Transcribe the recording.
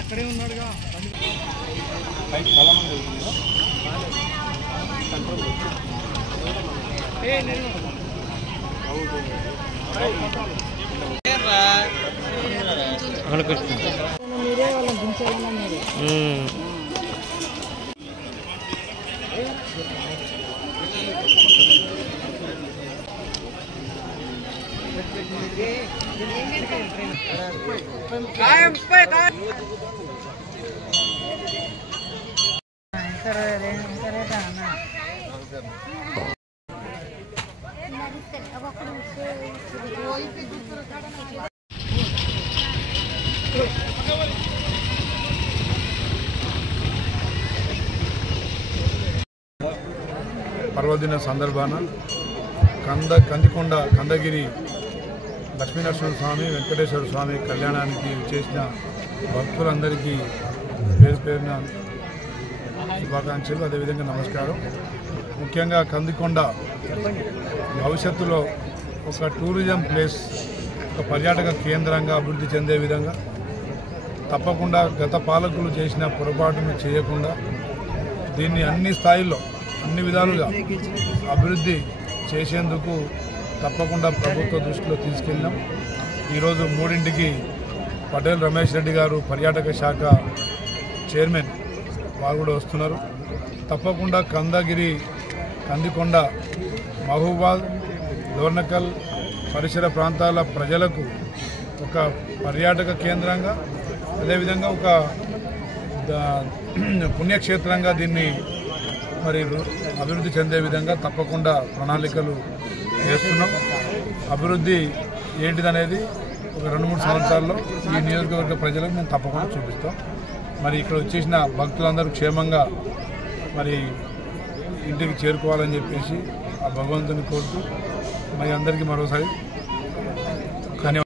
అక్కడే ఉన్నాడుగా పర్వదిన సందర్భాన కందికొండ కందగిరి లక్ష్మీనరసింహ స్వామి వెంకటేశ్వర స్వామి కళ్యాణానికి చేసిన భక్తులందరికీ పేరు పేరున శుభాకాంక్షలు, అదేవిధంగా నమస్కారం. ముఖ్యంగా కందికొండ భవిష్యత్తులో ఒక టూరిజం ప్లేస్, ఒక పర్యాటక కేంద్రంగా అభివృద్ధి చెందే విధంగా తప్పకుండా గత పాలకులు చేసిన పొరపాటును చేయకుండా దీన్ని అన్ని స్థాయిల్లో అన్ని విధాలుగా అభివృద్ధి చేసేందుకు తప్పకుండా ప్రభుత్వ దృష్టిలో తీసుకెళ్ళాం. ఈరోజు 3ంటికి పటేల్ రమేష్ రెడ్డి గారు పర్యాటక శాఖ చైర్మన్ వారు కూడా వస్తున్నారు. తప్పకుండా కందగిరి, కందికొండ, మహబూబాద్, డోర్నకల్ పరిసర ప్రాంతాల ప్రజలకు ఒక పర్యాటక కేంద్రంగా, అదేవిధంగా ఒక పుణ్యక్షేత్రంగా దీన్ని మరి అభివృద్ధి చెందే విధంగా తప్పకుండా ప్రణాళికలు చేస్తున్నాం. అభివృద్ధి ఏంటిదనేది ఒక 2-3 సంవత్సరాల్లో ఈ నియోజకవర్గ ప్రజలకు మేము తప్పకుండా చూపిస్తాం. మరి ఇక్కడ వచ్చేసిన భక్తులందరూ క్షేమంగా మరి ఇంటికి చేరుకోవాలని చెప్పేసి ఆ భగవంతుని కోరుతూ మరి అందరికీ మరోసారి